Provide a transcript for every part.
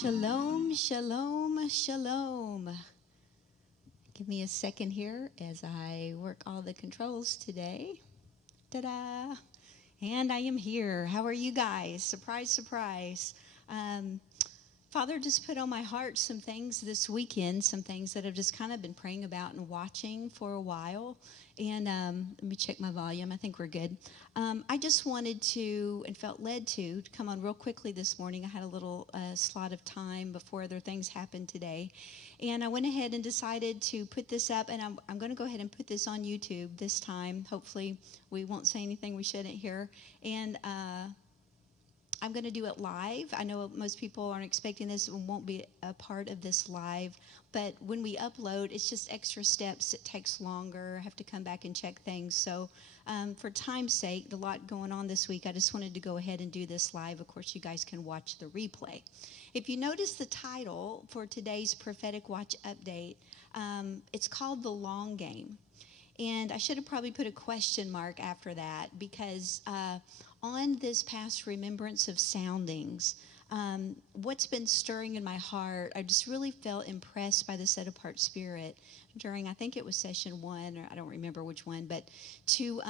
Shalom, shalom, shalom. Give me a second here as I work all the controls today. Ta-da! And I am here. How are you guys? Surprise, surprise. Father just put on my heart some things this weekend, some things that I've just kind of been praying about and watching for a while. And let me check my volume. I think we're good. I just wanted to and felt led to come on real quickly this morning. I had a little slot of time before other things happened today. And I went ahead and decided to put this up. And I'm going to go ahead and put this on YouTube this time. Hopefully we won't say anything we shouldn't hear. And I'm going to do it live. I know most people aren't expecting this and won't be a part of this live. But when we upload, it's just extra steps. It takes longer. I have to come back and check things. So for time's sake, a lot going on this week, I just wanted to go ahead and do this live. Of course, you guys can watch the replay. If you notice the title for today's Prophetic Watch Update, it's called The Long Game. And I should have probably put a question mark after that because on this past remembrance of soundings, what's been stirring in my heart, I just really felt impressed by the set-apart spirit during, I think it was session 1, or I don't remember which one, but to,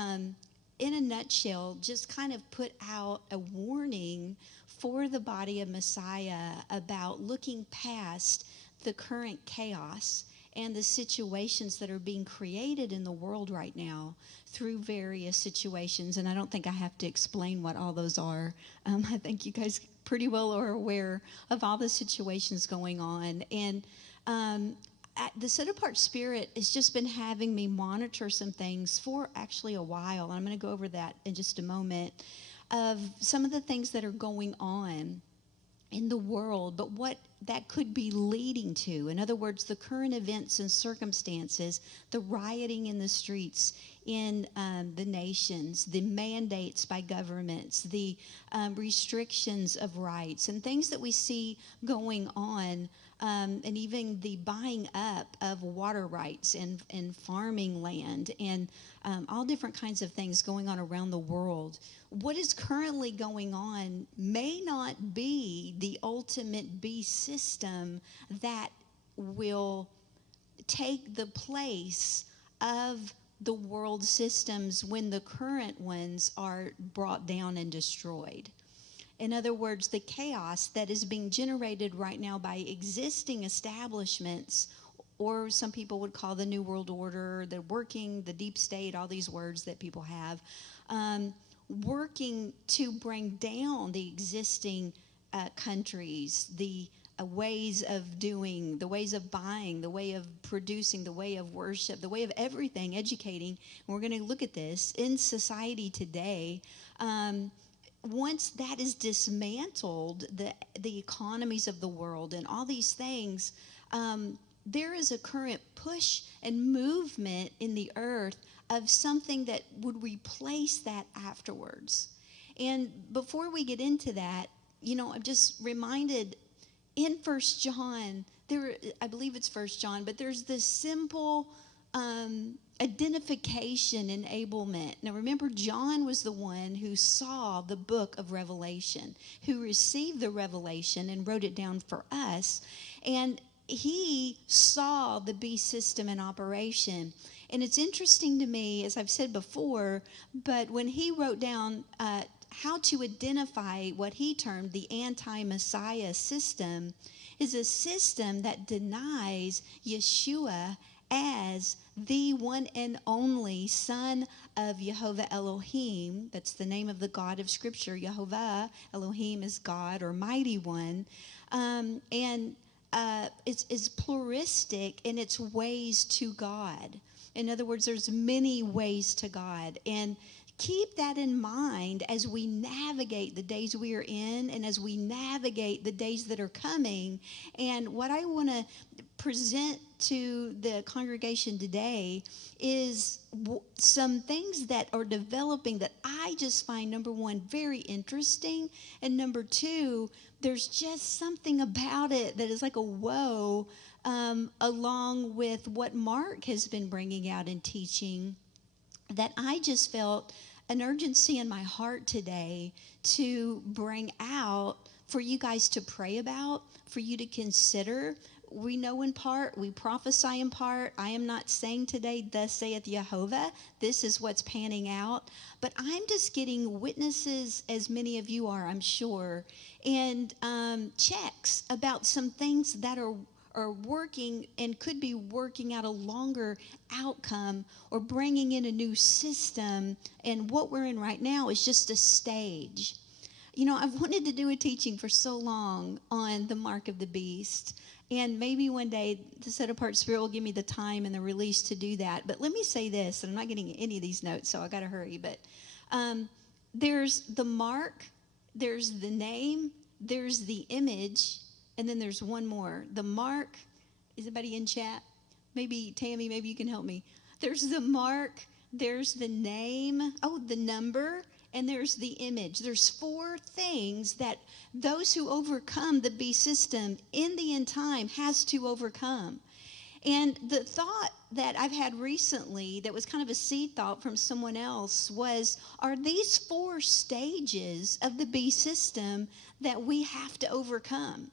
in a nutshell, just kind of put out a warning for the body of Messiah about looking past the current chaos and the situations that are being created in the world right now through various situations. And I don't think I have to explain what all those are. I think you guys pretty well are aware of all the situations going on. And the set-apart spirit has just been having me monitor some things for actually a while. I'm going to go over that in just a moment, of some of the things that are going on in the world, but what that could be leading to. In other words, the current events and circumstances, the rioting in the streets in the nations, the mandates by governments, the restrictions of rights, and things that we see going on, and even the buying up of water rights and farming land, and all different kinds of things going on around the world. What is currently going on may not be the ultimate beast system that will take the place of the world systems when the current ones are brought down and destroyed. In other words, the chaos that is being generated right now by existing establishments, or some people would call the New World Order, the deep state, all these words that people have, working to bring down the existing countries, the ways of doing, the ways of buying, the way of producing, the way of worship, the way of everything, educating. And we're going to look at this in society today. Once that is dismantled, the economies of the world and all these things, there is a current push and movement in the earth of something that would replace that afterwards. And before we get into that, I'm just reminded in 1 John, I believe it's 1 John, but there's this simple identification enablement. Now remember, John was the one who saw the book of Revelation, who received the revelation and wrote it down for us. And he saw the beast system in operation. And it's interesting to me, as I've said before, but when he wrote down how to identify what he termed the anti-Messiah system, is a system that denies Yeshua as the one and only Son of Jehovah Elohim. That's the name of the God of Scripture. Jehovah Elohim is God or Mighty One. And it's pluralistic in its ways to God. In other words, there's many ways to God. And keep that in mind as we navigate the days we are in and as we navigate the days that are coming. And what I want to present to the congregation today is some things that are developing that I just find, number one, very interesting, and number two, there's just something about it that is like a whoa, along with what Mark has been bringing out and teaching, that I just felt an urgency in my heart today to bring out for you guys to pray about, for you to consider. We know in part, we prophesy in part. I am not saying today, thus saith Jehovah, this is what's panning out. But I'm just getting witnesses, as many of you are, I'm sure, and checks about some things that are working and could be working out a longer outcome or bringing in a new system. And what we're in right now is just a stage. You know, I've wanted to do a teaching for so long on the mark of the beast. And maybe one day the set apart spirit will give me the time and the release to do that. But let me say this, and I'm not getting any of these notes, so I got to hurry. But there's the mark, there's the name, there's the image, and then there's one more. The mark, is anybody in chat? Maybe Tammy, maybe you can help me. There's the mark, there's the name, the number, and there's the image. There's 4 things that those who overcome the beast system in the end time has to overcome. And the thought that I've had recently that was kind of a seed thought from someone else was, are these 4 stages of the beast system that we have to overcome?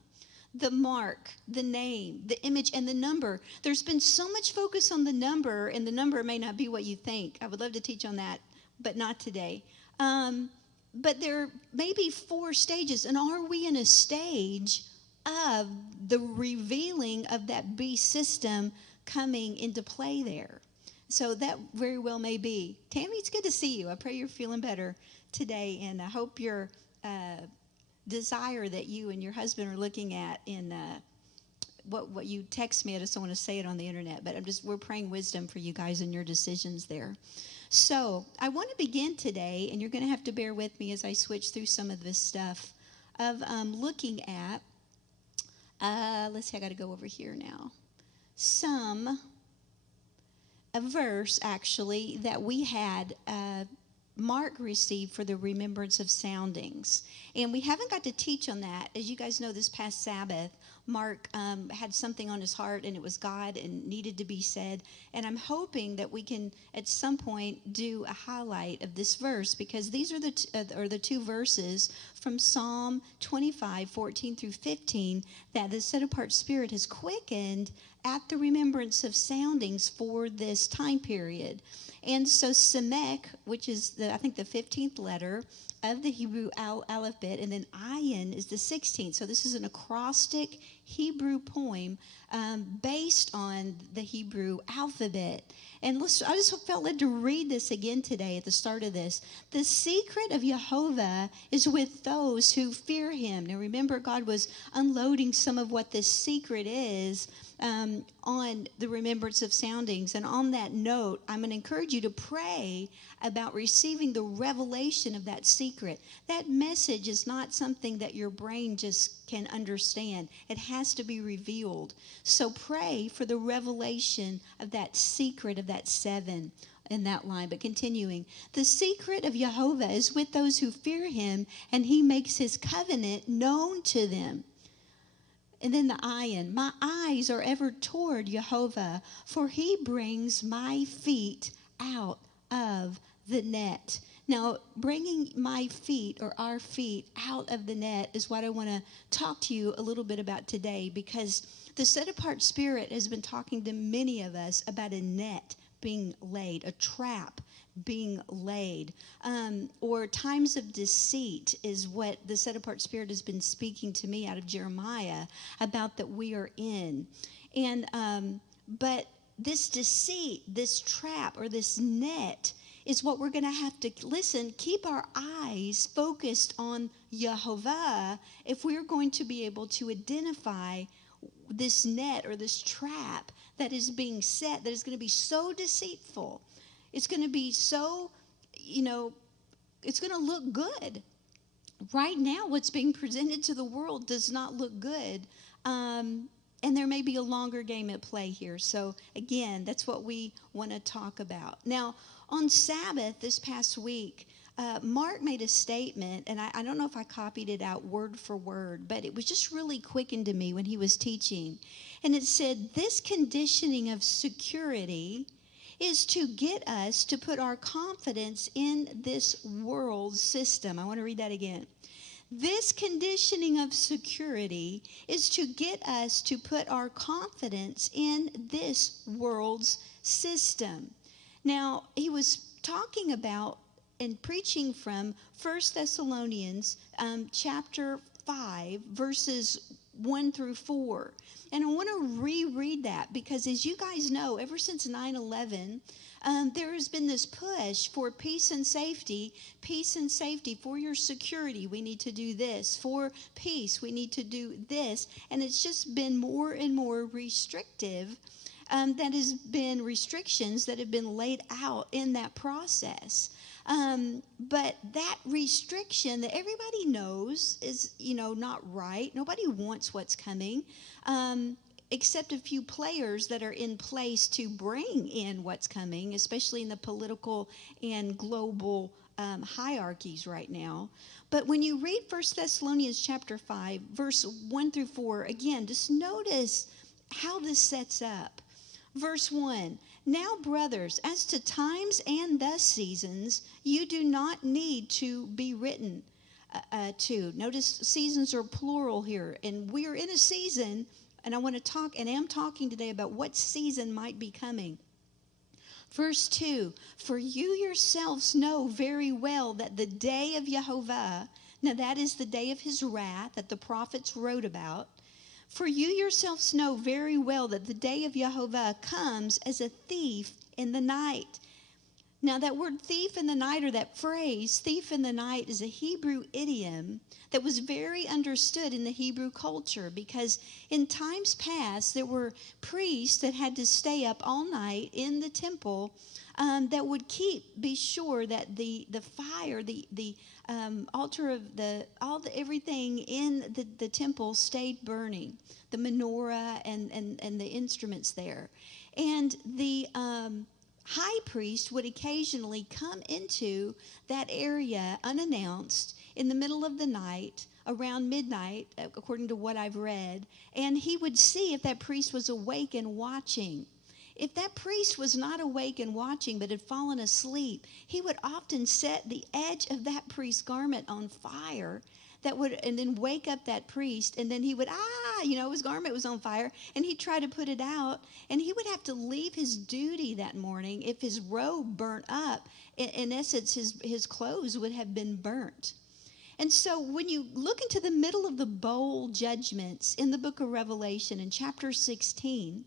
The mark, the name, the image, and the number. There's been so much focus on the number, and the number may not be what you think. I would love to teach on that, but not today. But there may be 4 stages, and are we in a stage of the revealing of that beast system coming into play there? So that very well may be. Tammy, it's good to see you. I pray you're feeling better today, and I hope your desire that you and your husband are looking at in what you text me. I just don't want to say it on the internet, but we're praying wisdom for you guys and your decisions there. So I want to begin today, and you're going to have to bear with me as I switch through some of this stuff of looking at, let's see, I got to go over here now. A verse actually that we had Mark received for the remembrance of soundings. And we haven't got to teach on that. As you guys know, this past Sabbath, Mark had something on his heart, and it was God and needed to be said. And I'm hoping that we can, at some point, do a highlight of this verse, because these are the 2 verses from Psalm 25, 14 through 15, that the set-apart spirit has quickened at the remembrance of soundings for this time period. And so Samek, which is I think the 15th letter of the Hebrew alphabet, and then Ayin is the 16th. So this is an acrostic Hebrew poem based on the Hebrew alphabet. And I just felt led to read this again today at the start of this. The secret of Jehovah is with those who fear him. Now remember, God was unloading some of what this secret is on the remembrance of soundings. And on that note, I'm going to encourage you to pray about receiving the revelation of that secret. That message is not something that your brain just can understand. It has to be revealed. So pray for the revelation of that secret of that 7 in that line. But continuing, the secret of Jehovah is with those who fear him, and he makes his covenant known to them. And then the Ayin, my eyes are ever toward Jehovah, for he brings my feet out of the net. Now, bringing my feet or our feet out of the net is what I want to talk to you a little bit about today, because the set-apart spirit has been talking to many of us about a net being laid, a trap being laid, or times of deceit is what the set-apart spirit has been speaking to me out of Jeremiah about that we are in. And but this deceit, this trap, or this net is what we're going to have to keep our eyes focused on Jehovah if we're going to be able to identify this net or this trap that is being set, that is going to be so deceitful. It's going to be so, it's going to look good. Right now, what's being presented to the world does not look good. And there may be a longer game at play here. So, again, that's what we want to talk about. Now, on Sabbath this past week, Mark made a statement, and I don't know if I copied it out word for word, but it was just really quickened to me when he was teaching. And it said, this conditioning of security is to get us to put our confidence in this world system. I want to read that again. This conditioning of security is to get us to put our confidence in this world's system. Now, he was talking about and preaching from 1 Thessalonians chapter 5, verses 1 through 4. And I want to reread that because, as you guys know, ever since 9/11, there has been this push for peace and safety for your security. We need to do this. For peace, we need to do this. And it's just been more and more restrictive. That has been restrictions that have been laid out in that process. But that restriction that everybody knows is, not right. Nobody wants what's coming, except a few players that are in place to bring in what's coming, especially in the political and global hierarchies right now. But when you read 1 Thessalonians chapter 5, verse 1 through 4, again, just notice how this sets up. Verse 1, now, brothers, as to times and the seasons, you do not need to be written to. Notice seasons are plural here, and we are in a season, and I want to talk, and am talking today about what season might be coming. Verse 2, for you yourselves know very well that the day of Jehovah, now that is the day of his wrath that the prophets wrote about, for you yourselves know very well that the day of Jehovah comes as a thief in the night. Now that word thief in the night, or that phrase thief in the night, is a Hebrew idiom that was very understood in the Hebrew culture, because in times past there were priests that had to stay up all night in the temple that would be sure that the fire, the altar of everything in the temple stayed burning, the menorah and the instruments there. And the high priest would occasionally come into that area unannounced in the middle of the night, around midnight, according to what I've read, and he would see if that priest was awake and watching. If that priest was not awake and watching but had fallen asleep, he would often set the edge of that priest's garment on fire, and then wake up that priest, and then he would, his garment was on fire, and he'd try to put it out, and he would have to leave his duty that morning if his robe burnt up. In essence, his clothes would have been burnt. And so when you look into the middle of the bowl judgments in the book of Revelation in chapter 16,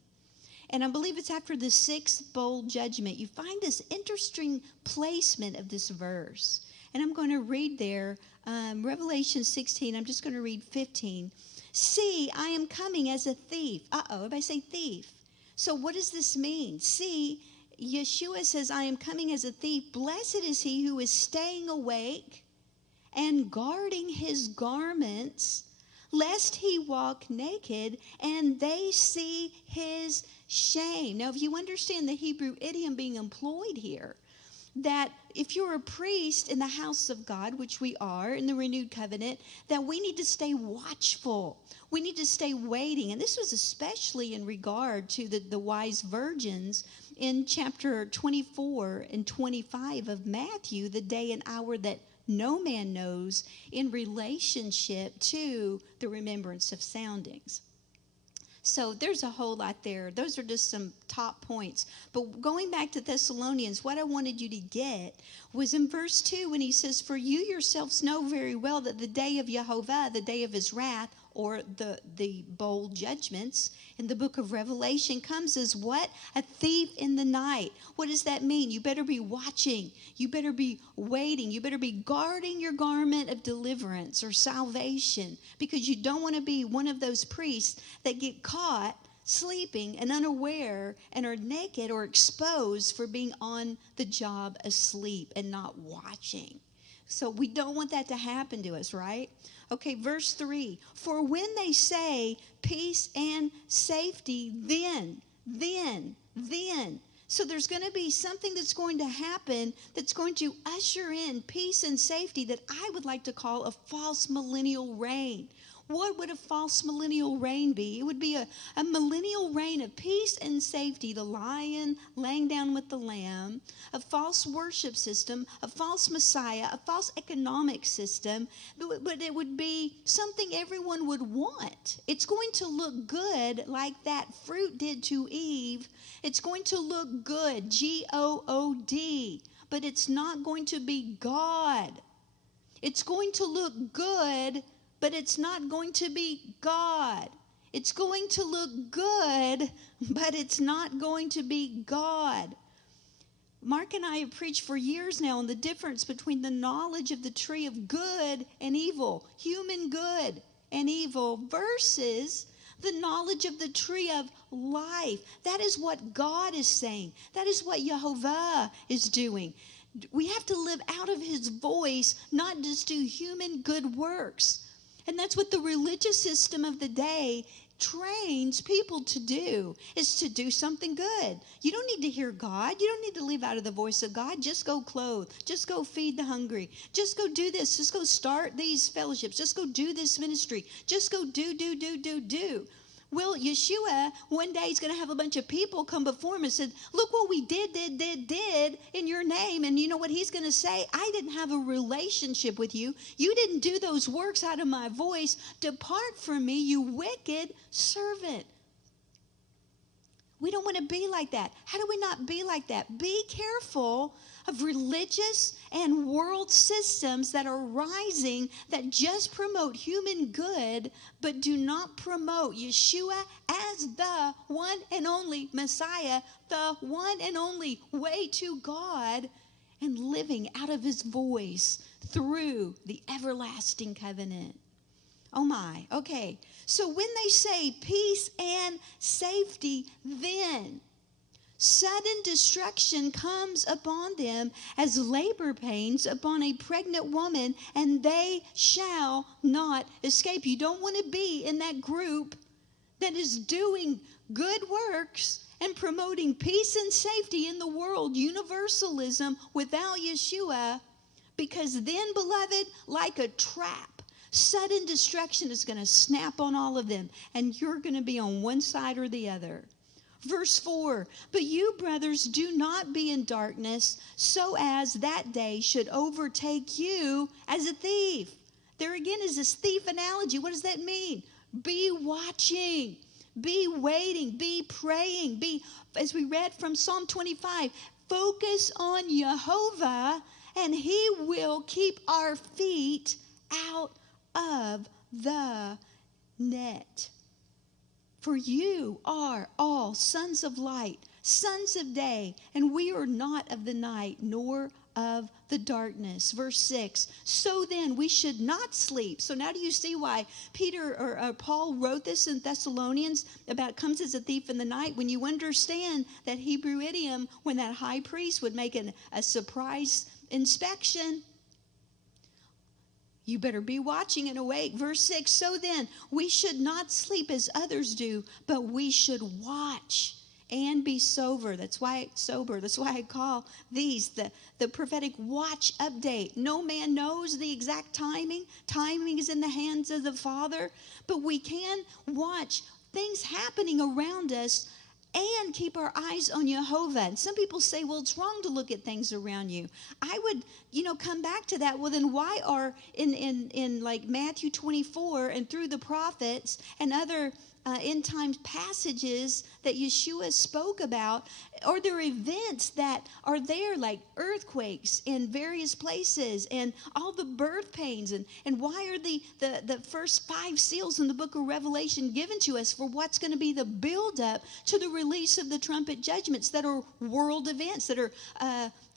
and I believe it's after the sixth bowl judgment, you find this interesting placement of this verse. And I'm going to read there, Revelation 16, I'm just going to read 15. See, I am coming as a thief. Everybody say thief. So what does this mean? See, Yeshua says, I am coming as a thief. Blessed is he who is staying awake and guarding his garments, lest he walk naked and they see his shame. Now, if you understand the Hebrew idiom being employed here, that if you're a priest in the house of God, which we are in the renewed covenant, that we need to stay watchful. We need to stay waiting. And this was especially in regard to the wise virgins in chapter 24 and 25 of Matthew, the day and hour that no man knows, in relationship to the remembrance of soundings. So there's a whole lot there. Those are just some top points. But going back to Thessalonians, what I wanted you to get was in verse 2 when he says, for you yourselves know very well that the day of Jehovah, the day of his wrath, or the bowl judgments in the book of Revelation, comes as what? A thief in the night. What does that mean? You better be watching. You better be waiting. You better be guarding your garment of deliverance or salvation, because you don't want to be one of those priests that get caught sleeping and unaware and are naked or exposed for being on the job asleep and not watching. So we don't want that to happen to us, right? Okay, verse 3. For when they say peace and safety, then. So there's going to be something that's going to happen that's going to usher in peace and safety that I would like to call a false millennial reign, What would a false millennial reign be? It would be a millennial reign of peace and safety, the lion laying down with the lamb, a false worship system, a false Messiah, a false economic system, but it would be something everyone would want. It's going to look good like that fruit did to Eve. It's going to look good, G-O-O-D, but it's not going to be God. It's going to look good, but it's not going to be God. It's going to look good, but it's not going to be God. Mark and I have preached for years now on the difference between the knowledge of the tree of good and evil, human good and evil, versus the knowledge of the tree of life. That is what God is saying. That is what Jehovah is doing. We have to live out of his voice, not just do human good works. And that's what the religious system of the day trains people to do, is to do something good. You don't need to hear God. You don't need to live out of the voice of God. Just go clothe. Just go feed the hungry. Just go do this. Just go start these fellowships. Just go do this ministry. Just go do. Well, Yeshua, one day he's going to have a bunch of people come before him and said, look what we did in your name. And you know what he's going to say? I didn't have a relationship with you. You didn't do those works out of my voice. Depart from me, you wicked servant. We don't want to be like that. How do we not be like that? Be careful of religious and world systems that are rising that just promote human good, but do not promote Yeshua as the one and only Messiah, the one and only way to God, and living out of his voice through the everlasting covenant. Oh my, okay. So when they say peace and safety, then sudden destruction comes upon them as labor pains upon a pregnant woman, and they shall not escape. You don't want to be in that group that is doing good works and promoting peace and safety in the world, universalism without Yeshua, because then, beloved, like a trap, sudden destruction is going to snap on all of them, and you're going to be on one side or the other. Verse 4, but you, brothers, do not be in darkness, so as that day should overtake you as a thief. There again is this thief analogy. What does that mean? Be watching, be waiting, be praying, be, as we read from Psalm 25, focus on Jehovah, and he will keep our feet out of the net. For you are all sons of light, sons of day, and we are not of the night, nor of the darkness. Verse 6, so then we should not sleep. So now do you see why Peter or Paul wrote this in Thessalonians about comes as a thief in the night? When you understand that Hebrew idiom, when that high priest would make a surprise inspection, you better be watching and awake. Verse 6, so then we should not sleep as others do, but we should watch and be sober. That's why I call these the prophetic watch update. No man knows the exact timing. Timing is in the hands of the Father, but we can watch things happening around us and keep our eyes on Jehovah. And some people say, well, it's wrong to look at things around you. I would, come back to that. Well, then why are in like Matthew 24 and through the prophets and other end time passages that Yeshua spoke about, are there events that are there like earthquakes in various places and all the birth pains, and why are the first 5 seals in the book of Revelation given to us for what's going to be the buildup to the release of the trumpet judgments that are world events, that are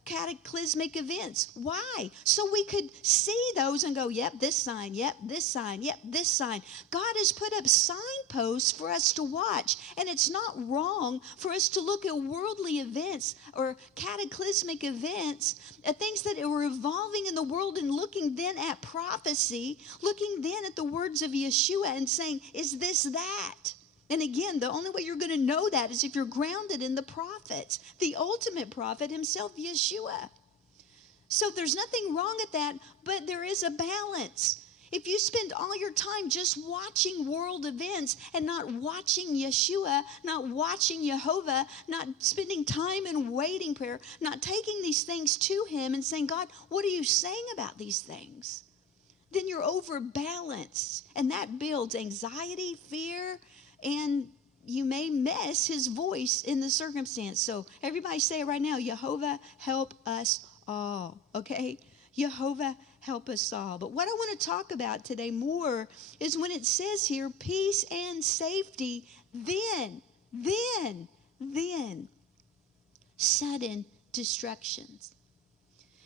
cataclysmic events. Why? So we could see those and go, yep, this sign, yep, this sign, yep, this sign. God has put up signposts for us to watch, and it's not wrong for us to look at worldly events or cataclysmic events, things that are evolving in the world, and looking then at prophecy, looking then at the words of Yeshua and saying, is this that? And again, the only way you're going to know that is if you're grounded in the prophets, the ultimate prophet himself, Yeshua. So there's nothing wrong at that, but there is a balance. If you spend all your time just watching world events and not watching Yeshua, not watching Jehovah, not spending time in waiting prayer, not taking these things to him and saying, God, what are you saying about these things? Then you're overbalanced, and that builds anxiety, fear, and you may miss his voice in the circumstance. So everybody say it right now, Jehovah, help us all, okay? Jehovah, help us all. But what I want to talk about today more is when it says here, peace and safety, then, sudden destructions.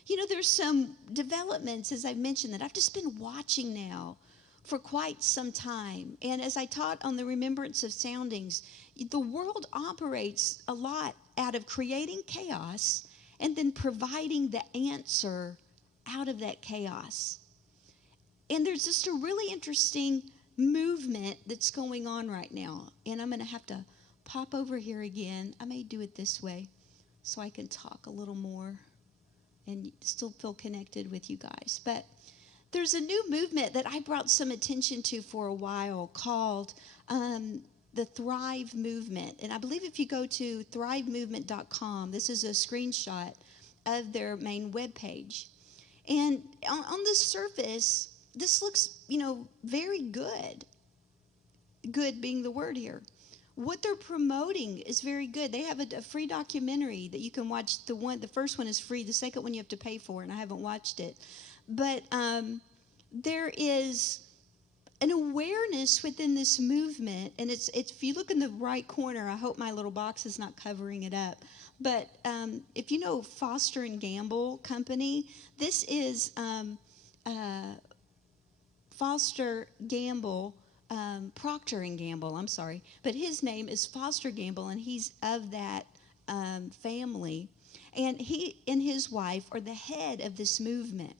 You know, there's some developments, as I mentioned, that I've just been watching now for quite some time. And as I taught on the remembrance of soundings, the world operates a lot out of creating chaos and then providing the answer out of that chaos. And there's just a really interesting movement that's going on right now. And I'm going to have to pop over here again. I may do it this way so I can talk a little more and still feel connected with you guys. But there's a new movement that I brought some attention to for a while called the Thrive Movement. And I believe if you go to thrivemovement.com, this is a screenshot of their main webpage. And on the surface, this looks, very good. Good being the word here. What they're promoting is very good. They have a free documentary that you can watch. The first one is free. The second one you have to pay for, and I haven't watched it. But there is an awareness within this movement, and it's if you look in the right corner, I hope my little box is not covering it up. But if you know Foster and Gamble Company, this is Foster Gamble, Procter and Gamble, I'm sorry. But his name is Foster Gamble, and he's of that family. And he and his wife are the head of this movement.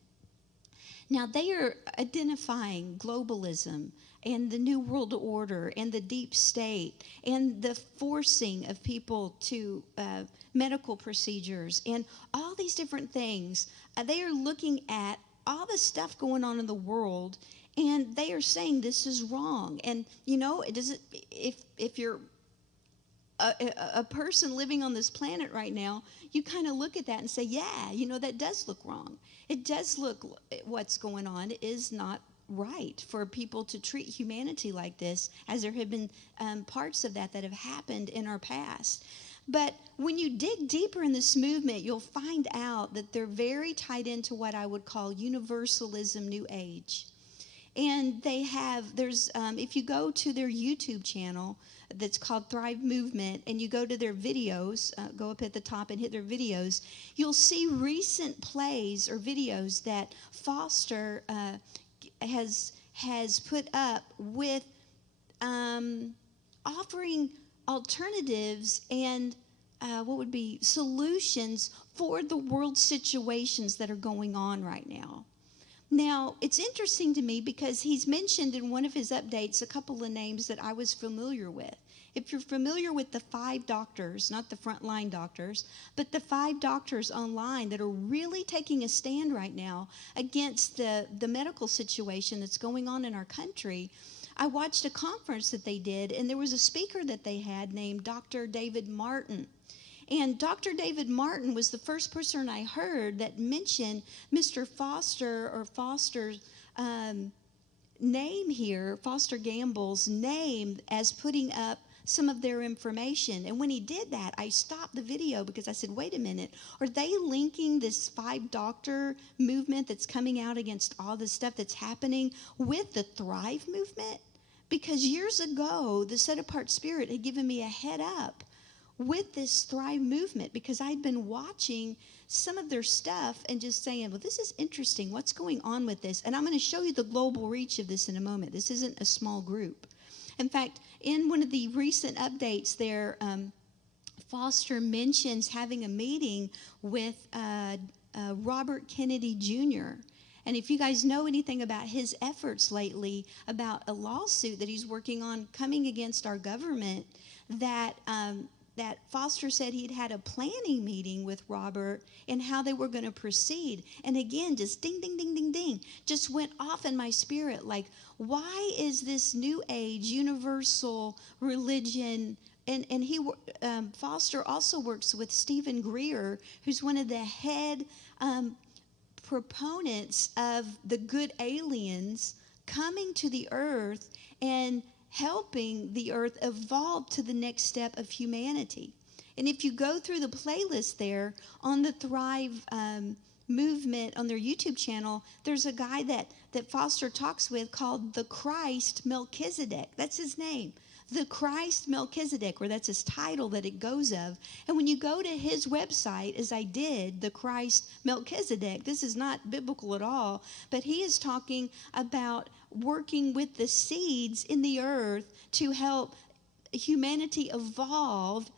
Now, they are identifying globalism and the New World Order and the deep state and the forcing of people to medical procedures and all these different things. They are looking at all the stuff going on in the world, and they are saying this is wrong. And, it doesn't, if you're a person living on this planet right now, you kind of look at that and say, yeah, that does look wrong. It does look what's going on is not right for people to treat humanity like this, as there have been parts of that have happened in our past. But when you dig deeper in this movement, you'll find out that they're very tied into what I would call universalism, New Age. And if you go to their YouTube channel that's called Thrive Movement, and you go to their videos, go up at the top and hit their videos, you'll see recent plays or videos that Foster has put up with offering alternatives and solutions for the world situations that are going on right now. Now, it's interesting to me because he's mentioned in one of his updates a couple of names that I was familiar with. If you're familiar with the 5 doctors, not the frontline doctors, but the 5 doctors online that are really taking a stand right now against the medical situation that's going on in our country, I watched a conference that they did, and there was a speaker that they had named Dr. David Martin. And Dr. David Martin was the first person I heard that mentioned Mr. Foster or Foster's name here, Foster Gamble's name, as putting up some of their information. And when he did that, I stopped the video because I said, wait a minute, are they linking this 5-doctor movement that's coming out against all this stuff that's happening with the Thrive movement? Because years ago, the Set Apart Spirit had given me a head up with this Thrive movement because I'd been watching some of their stuff and just saying, well, this is interesting. What's going on with this? And I'm going to show you the global reach of this in a moment. This isn't a small group. In fact, in one of the recent updates there, Foster mentions having a meeting with Robert Kennedy Jr., and if you guys know anything about his efforts lately about a lawsuit that he's working on coming against our government that that Foster said he'd had a planning meeting with Robert and how they were going to proceed. And again, just ding, ding, ding, ding, ding, just went off in my spirit. Like, why is this New Age universal religion? And Foster also works with Stephen Greer, who's one of the head proponents of the good aliens coming to the earth and helping the earth evolve to the next step of humanity. And if you go through the playlist there on the Thrive movement on their YouTube channel, there's a guy that Foster talks with called the Christ Melchizedek. That's his name. The Christ Melchizedek, or that's his title that it goes of. And when you go to his website, as I did, the Christ Melchizedek, this is not biblical at all, but he is talking about working with the seeds in the earth to help humanity evolve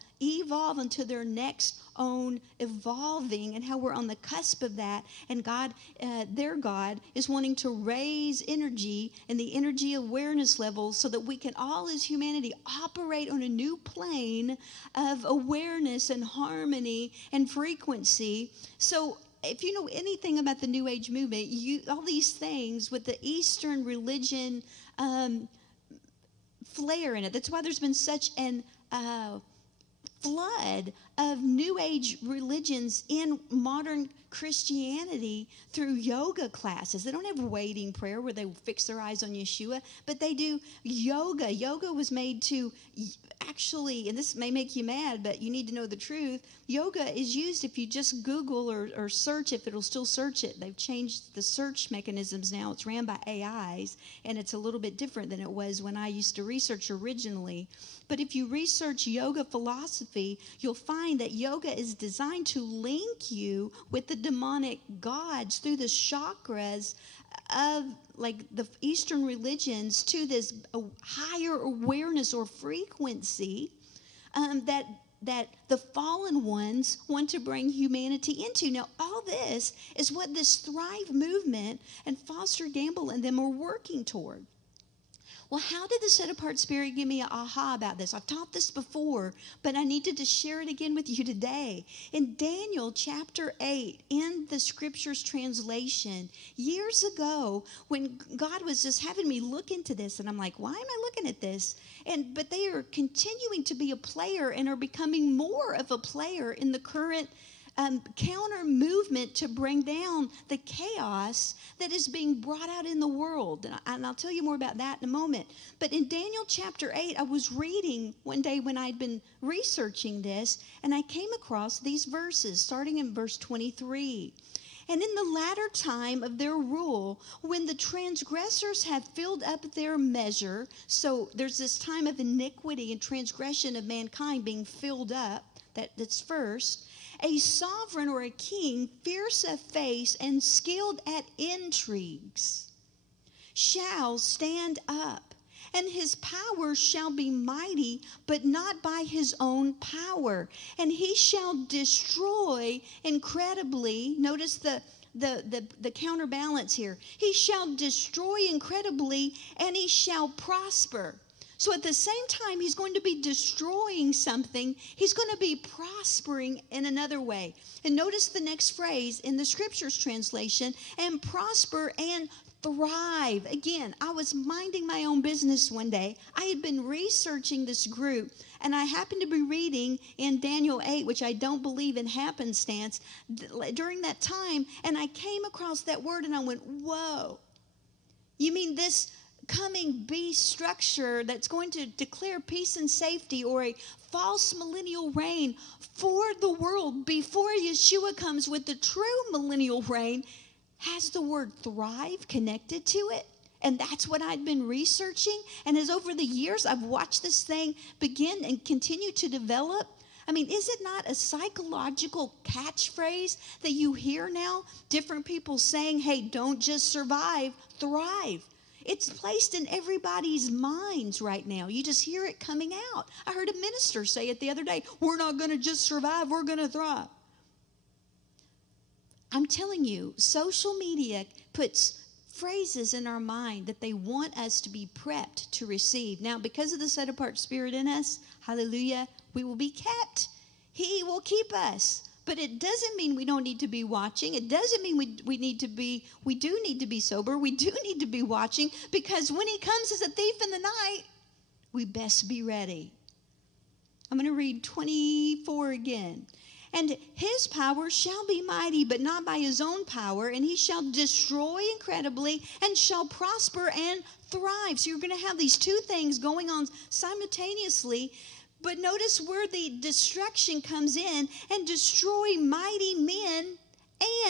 into their next own evolving, and how we're on the cusp of that. And God, their God, is wanting to raise energy and the energy awareness levels so that we can all as humanity operate on a new plane of awareness and harmony and frequency. So if you know anything about the New Age movement, all these things with the Eastern religion flair in it. That's why there's been such an flood of New Age religions in modern Christianity through yoga classes. They don't have waiting prayer where they fix their eyes on Yeshua, but they do yoga. Yoga was made to actually, and this may make you mad, but you need to know the truth. Yoga is used if you just Google or search, if it'll still search it. They've changed the search mechanisms now. It's ran by AIs, and it's a little bit different than it was when I used to research originally. But if you research yoga philosophy, you'll find that yoga is designed to link you with the demonic gods through the chakras of like the Eastern religions to this higher awareness or frequency that the fallen ones want to bring humanity into. Now, all this is what this Thrive movement and Foster Gamble and them are working toward. Well, how did the set-apart spirit give me an aha about this? I've taught this before, but I needed to share it again with you today. In Daniel chapter 8, in the Scriptures translation, years ago, when God was just having me look into this, and I'm like, why am I looking at this? But they are continuing to be a player and are becoming more of a player in the current counter movement to bring down the chaos that is being brought out in the world. And I'll tell you more about that in a moment. But in Daniel chapter 8, I was reading one day when I'd been researching this, and I came across these verses, starting in verse 23. And in the latter time of their rule, when the transgressors have filled up their measure, so there's this time of iniquity and transgression of mankind being filled up, that's first. A sovereign or a king, fierce of face and skilled at intrigues, shall stand up, and his power shall be mighty, but not by his own power. And he shall destroy incredibly. Notice the counterbalance here. He shall destroy incredibly, and he shall prosper. So at the same time he's going to be destroying something, he's going to be prospering in another way. And notice the next phrase in the Scriptures translation, and prosper and thrive. Again, I was minding my own business one day. I had been researching this group, and I happened to be reading in Daniel 8, which I don't believe in happenstance, during that time, and I came across that word and I went, whoa, you mean this coming beast structure that's going to declare peace and safety, or a false millennial reign for the world before Yeshua comes with the true millennial reign, has the word thrive connected to it? And that's what I'd been researching. And as over the years, I've watched this thing begin and continue to develop. I mean, is it not a psychological catchphrase that you hear now? Different people saying, hey, don't just survive, thrive. It's placed in everybody's minds right now. You just hear it coming out. I heard a minister say it the other day. We're not going to just survive, we're going to thrive. I'm telling you, social media puts phrases in our mind that they want us to be prepped to receive. Now, because of the set-apart spirit in us, hallelujah, we will be kept. He will keep us. But it doesn't mean we don't need to be watching. It doesn't mean we do need to be sober. We do need to be watching, because when he comes as a thief in the night, we best be ready. I'm going to read 24 again. And his power shall be mighty, but not by his own power, and he shall destroy incredibly, and shall prosper and thrive. So you're going to have these two things going on simultaneously. But notice where the destruction comes in: and destroy mighty men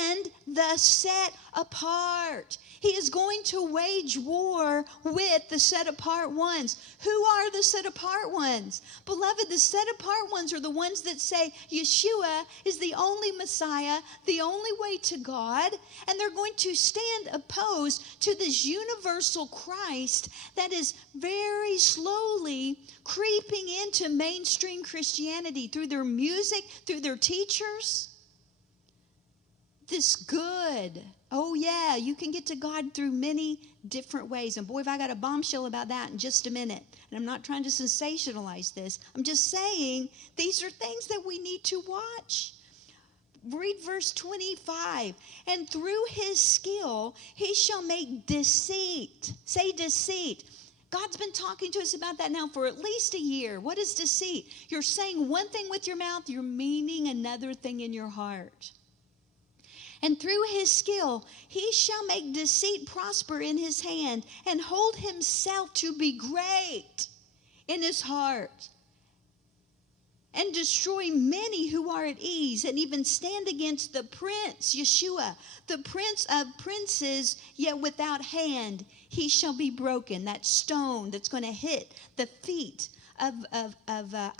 and the set apart. He is going to wage war with the set apart ones. Who are the set apart ones? Beloved, the set apart ones are the ones that say Yeshua is the only Messiah, the only way to God, and they're going to stand opposed to this universal Christ that is very slowly creeping into mainstream Christianity through their music, through their teachers. This good. Oh, yeah, you can get to God through many different ways. And boy, have I got a bombshell about that in just a minute. And I'm not trying to sensationalize this. I'm just saying these are things that we need to watch. Read verse 25. And through his skill, he shall make deceit. Say deceit. God's been talking to us about that now for at least a year. What is deceit? You're saying one thing with your mouth, you're meaning another thing in your heart. And through his skill, he shall make deceit prosper in his hand, and hold himself to be great in his heart, and destroy many who are at ease, and even stand against the prince, Yeshua, the prince of princes, yet without hand. He shall be broken. That stone that's going to hit the feet of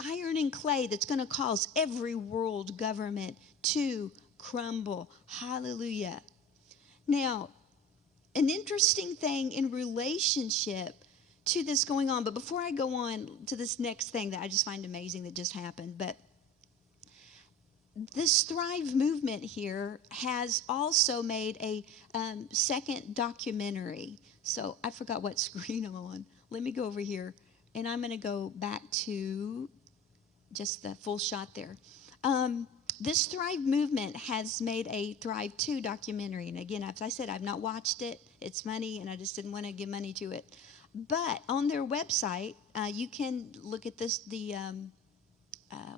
iron and clay, that's going to cause every world government to crumble. Hallelujah. Now, an interesting thing in relationship to this going on, but before I go on to this next thing that I just find amazing that just happened, but this Thrive movement here has also made a second documentary. So I forgot what screen I'm on. Let me go over here, and I'm going to go back to just the full shot there. This Thrive movement has made a Thrive 2 documentary. And again, as I said, I've not watched it. It's money, and I just didn't want to give money to it. But on their website, you can look at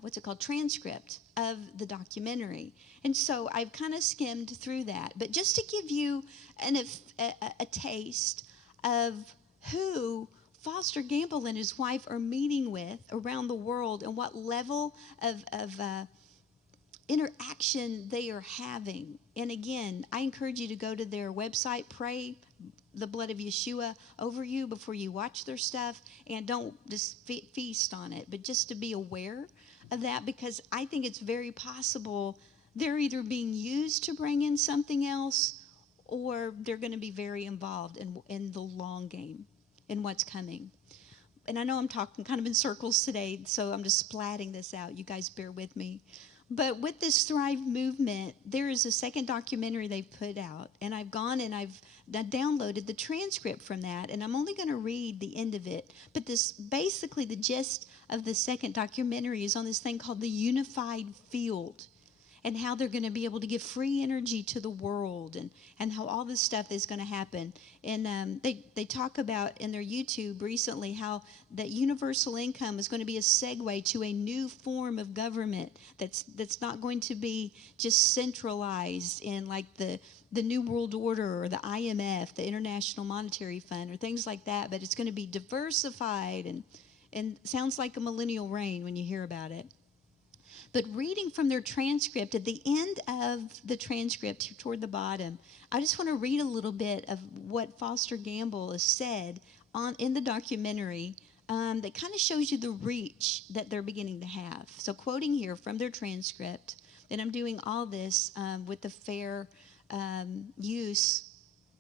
what's it called, transcript of the documentary. And so I've kind of skimmed through that. But just to give you a taste of who Foster Gamble and his wife are meeting with around the world, and what level of interaction they are having. And again, I encourage you to go to their website, pray the blood of Yeshua over you before you watch their stuff, and don't just feast on it, but just to be aware of that, because I think it's very possible they're either being used to bring in something else, or they're going to be very involved in the long game, in what's coming. And I know I'm talking kind of in circles today, so I'm just splatting this out. You guys bear with me. But with this Thrive movement, there is a second documentary they've put out. And I've gone and I've downloaded the transcript from that. And I'm only going to read the end of it. But this, basically the gist of the second documentary is on this thing called the unified field, and how they're going to be able to give free energy to the world, and how all this stuff is going to happen. And they talk about in their YouTube recently how that universal income is going to be a segue to a new form of government that's not going to be just centralized in like the New World Order or the IMF, the International Monetary Fund, or things like that, but it's going to be diversified and sounds like a millennial reign when you hear about it. But reading from their transcript, at the end of the transcript, toward the bottom, I just want to read a little bit of what Foster Gamble has said in the documentary that kind of shows you the reach that they're beginning to have. So quoting here from their transcript, and I'm doing all this with the fair use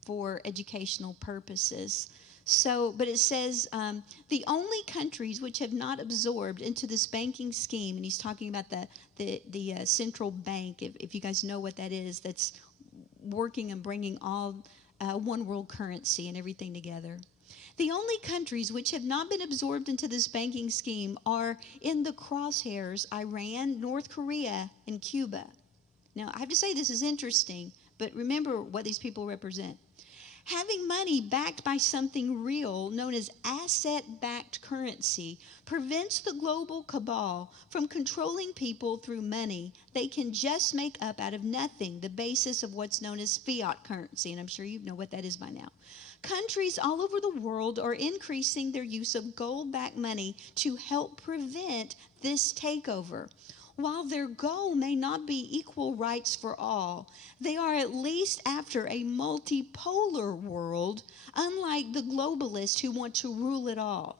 for educational purposes. So, but it says, the only countries which have not absorbed into this banking scheme, and he's talking about the central bank, if you guys know what that is, that's working and bringing all one world currency and everything together. The only countries which have not been absorbed into this banking scheme are in the crosshairs: Iran, North Korea, and Cuba. Now, I have to say this is interesting, but remember what these people represent. Having money backed by something real, known as asset-backed currency, prevents the global cabal from controlling people through money they can just make up out of nothing, the basis of what's known as fiat currency, and I'm sure you know what that is by now. Countries all over the world are increasing their use of gold-backed money to help prevent this takeover. While their goal may not be equal rights for all, they are at least after a multipolar world, unlike the globalists who want to rule it all.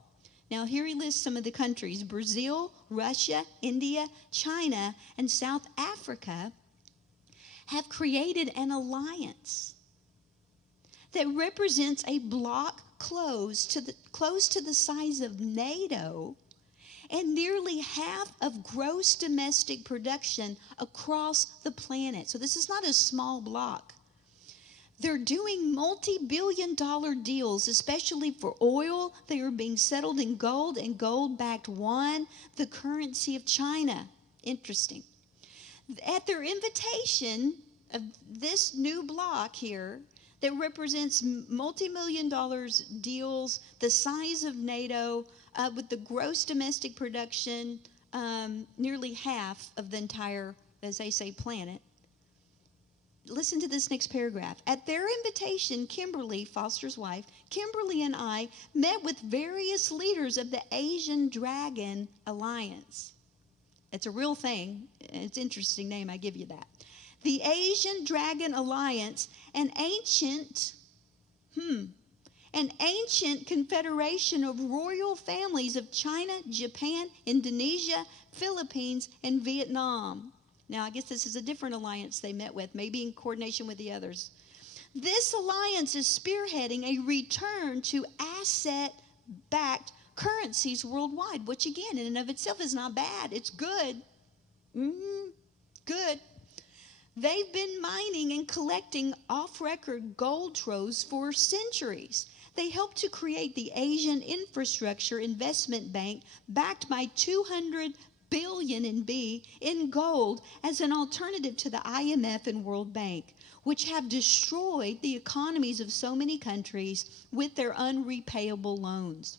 Now, here he lists some of the countries: Brazil, Russia, India, China, and South Africa have created an alliance that represents a bloc close to the size of NATO and nearly half of gross domestic production across the planet. So this is not a small bloc. They're doing multi-billion-dollar deals, especially for oil. They are being settled in gold and gold-backed yuan, the currency of China. Interesting. At their invitation of this new bloc here, that represents multi-million dollars deals, the size of NATO, with the gross domestic production, nearly half of the entire, as they say, planet. Listen to this next paragraph. At their invitation, Kimberly, Foster's wife, Kimberly and I met with various leaders of the Asian Dragon Alliance. It's a real thing. It's an interesting name, I give you that. The Asian Dragon Alliance, an ancient confederation of royal families of China, Japan, Indonesia, Philippines, and Vietnam. Now, I guess this is a different alliance they met with, maybe in coordination with the others. This alliance is spearheading a return to asset-backed currencies worldwide, which again, in and of itself is not bad. It's good. Good. They've been mining and collecting off-record gold troves for centuries. They helped to create the Asian Infrastructure Investment Bank, backed by $200 billion in gold as an alternative to the IMF and World Bank, which have destroyed the economies of so many countries with their unrepayable loans.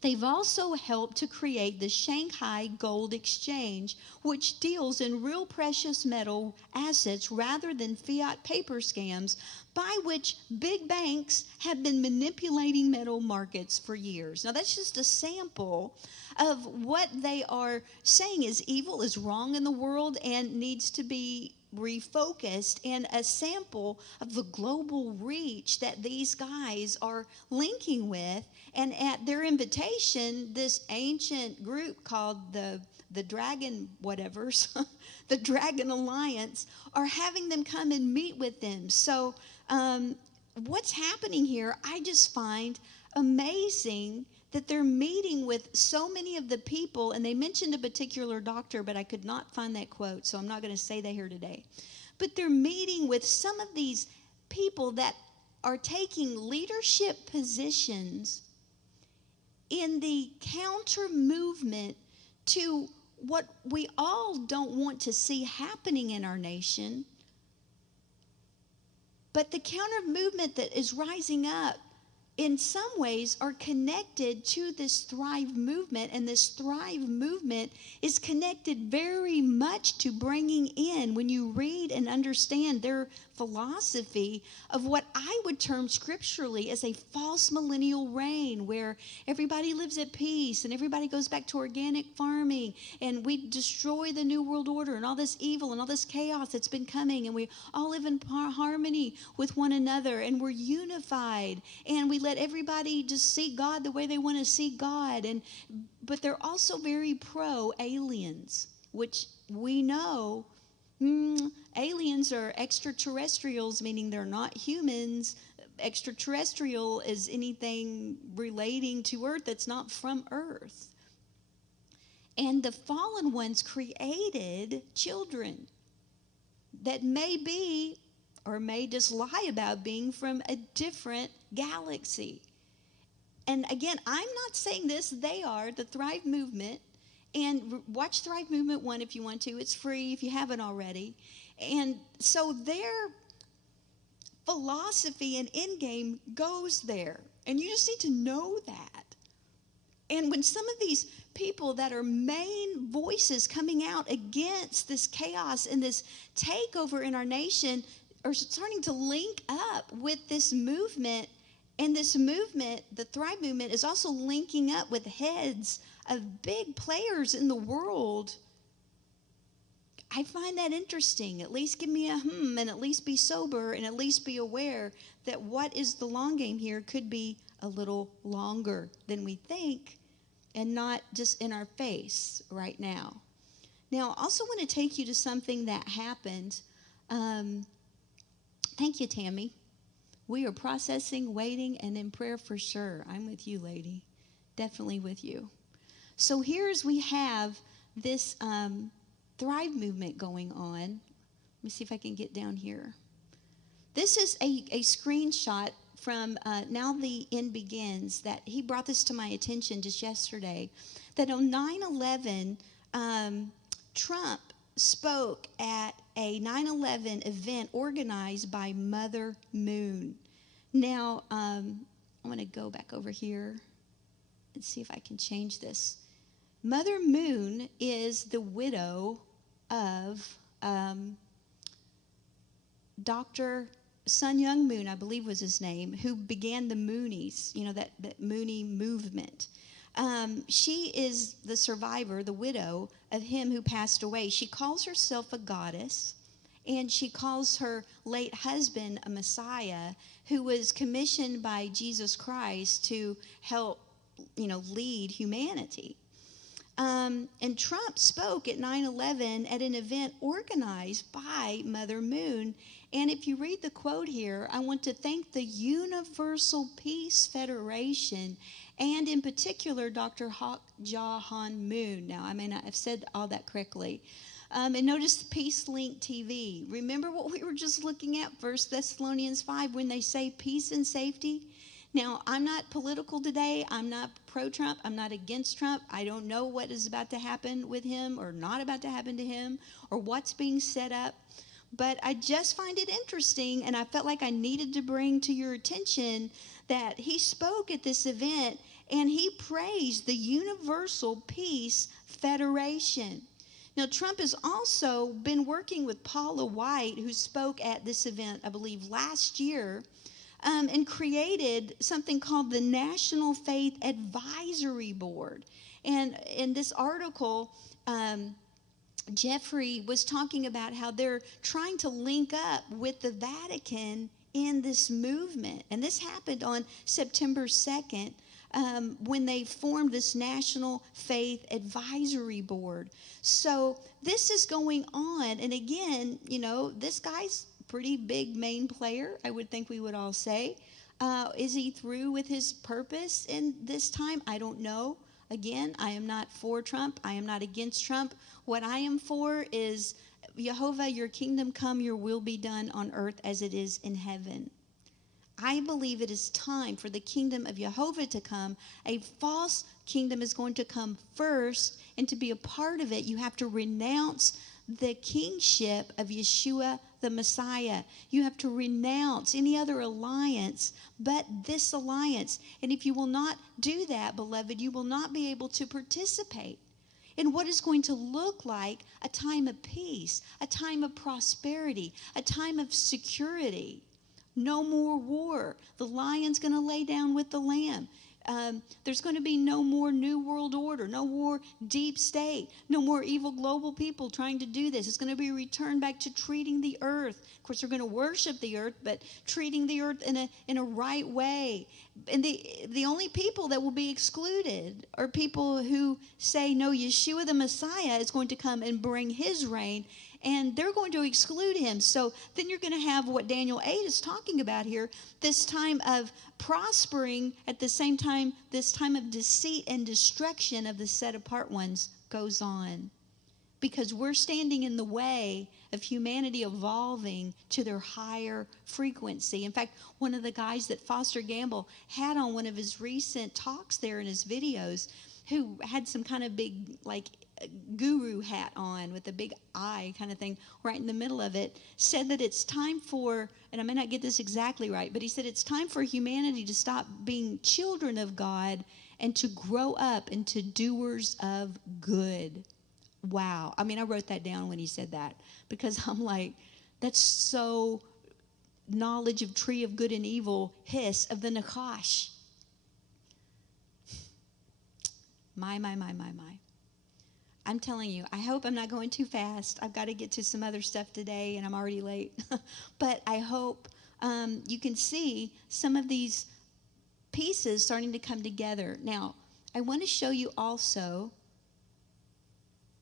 They've also helped to create the Shanghai Gold Exchange, which deals in real precious metal assets rather than fiat paper scams, by which big banks have been manipulating metal markets for years. Now, that's just a sample of what they are saying is evil, is wrong in the world, and needs to be refocused, and a sample of the global reach that these guys are linking with. And at their invitation, this ancient group called the Dragon whatevers, the Dragon Alliance, are having them come and meet with them. So what's happening here, I just find amazing that they're meeting with so many of the people, and they mentioned a particular doctor, but I could not find that quote, so I'm not going to say that here today. But they're meeting with some of these people that are taking leadership positions in the counter movement to what we all don't want to see happening in our nation. But the counter movement that is rising up in some ways are connected to this Thrive movement, and this Thrive movement is connected very much to bringing in, when you read and understand their philosophy of what I would term scripturally as a false millennial reign, where everybody lives at peace and everybody goes back to organic farming, and we destroy the New World Order and all this evil and all this chaos that's been coming, and we all live in harmony with one another, and we're unified, and we let everybody just see God the way they want to see God. But they're also very pro aliens, which we know aliens are extraterrestrials, meaning they're not humans. Extraterrestrial is anything relating to Earth that's not from Earth. And the fallen ones created children that may be or may just lie about being from a different galaxy. And again, I'm not saying this. They are the Thrive Movement. And watch Thrive Movement 1 if you want to. It's free if you haven't already. And so their philosophy and end game goes there. And you just need to know that. And when some of these people that are main voices coming out against this chaos and this takeover in our nation are starting to link up with this movement, and this movement, the Thrive Movement, is also linking up with heads of big players in the world, I find that interesting. At least give me a and at least be sober and at least be aware that what is the long game here could be a little longer than we think and not just in our face right now. Now, I also want to take you to something that happened. Thank you, Tammy. We are processing, waiting, and in prayer for sure. I'm with you, lady. Definitely with you. So we have this Thrive movement going on. Let me see if I can get down here. This is a screenshot from Now the End Begins, that he brought this to my attention just yesterday, that on 9/11, Trump spoke at a 9/11 event organized by Mother Moon. Now, I'm going to go back over here and see if I can change this. Mother Moon is the widow of Dr. Sun Myung Moon, I believe was his name, who began the Moonies, that Moonie movement. She is the survivor, the widow of him who passed away. She calls herself a goddess, and she calls her late husband a Messiah who was commissioned by Jesus Christ to help, lead humanity. And Trump spoke at 9/11 at an event organized by Mother Moon. And if you read the quote here, I want to thank the Universal Peace Federation and in particular Dr. Hak Ja Han Moon. Now, I may not have said all that correctly. And notice Peace Link TV. Remember what we were just looking at, 1 Thessalonians 5, when they say peace and safety? Now, I'm not political today. I'm not pro-Trump. I'm not against Trump. I don't know what is about to happen with him or not about to happen to him or what's being set up. But I just find it interesting, and I felt like I needed to bring to your attention that he spoke at this event, and he praised the Universal Peace Federation. Now, Trump has also been working with Paula White, who spoke at this event, I believe, last year, and created something called the National Faith Advisory Board. And in this article, Jeffrey was talking about how they're trying to link up with the Vatican in this movement. And this happened on September 2nd when they formed this National Faith Advisory Board. So this is going on. And again, this guy's pretty big main player, I would think we would all say. Is he through with his purpose in this time? I don't know. Again, I am not for Trump. I am not against Trump. What I am for is, Jehovah, your kingdom come, your will be done on earth as it is in heaven. I believe it is time for the kingdom of Jehovah to come. A false kingdom is going to come first, and to be a part of it, you have to renounce the kingship of Yeshua the Messiah. You have to renounce any other alliance but this alliance. And if you will not do that, beloved, you will not be able to participate in what is going to look like a time of peace, a time of prosperity, a time of security. No more war. The lion's going to lay down with the lamb. There's going to be no more New World Order, no more deep state, no more evil global people trying to do this. It's going to be returned back to treating the earth. Of course, we're going to worship the earth, but treating the earth in a right way. And the only people that will be excluded are people who say, no, Yeshua the Messiah is going to come and bring his reign, and they're going to exclude him. So then you're going to have what Daniel 8 is talking about here, this time of prospering, at the same time, this time of deceit and destruction of the set-apart ones goes on. because we're standing in the way of humanity evolving to their higher frequency. In fact, one of the guys that Foster Gamble had on one of his recent talks there in his videos, who had some kind of big, like, guru hat on with a big eye kind of thing right in the middle of it, said that it's time for, and I may not get this exactly right, but he said it's time for humanity to stop being children of God and to grow up into doers of good. Wow. I mean, I wrote that down when he said that, because I'm like, that's so knowledge of tree of good and evil, hiss of the Nakash. My. I'm telling you, I hope I'm not going too fast. I've got to get to some other stuff today, and I'm already late. But I hope you can see some of these pieces starting to come together. Now, I want to show you also